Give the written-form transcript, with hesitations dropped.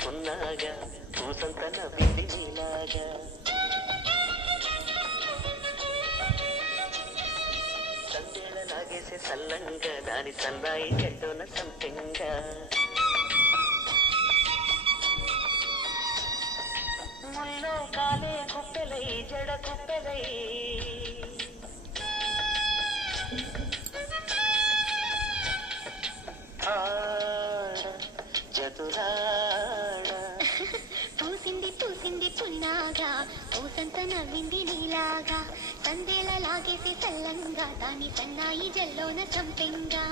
పున్నాగా పూసంత నవ్వింది నీలాగా సందేళ లాగేసే సల్లంగా దాని సన్నాయి చెట్టున సంపెంగా ముల్లో కాలే కుప్పెలై జడ కుప్పెలై పూసింది పూసింది పున్నాగా పూసంత నవ్వింది నీలాగా సందేల లాగేసే సల్లంగా దాని సన్నాయి జల్లోన సంపెంగా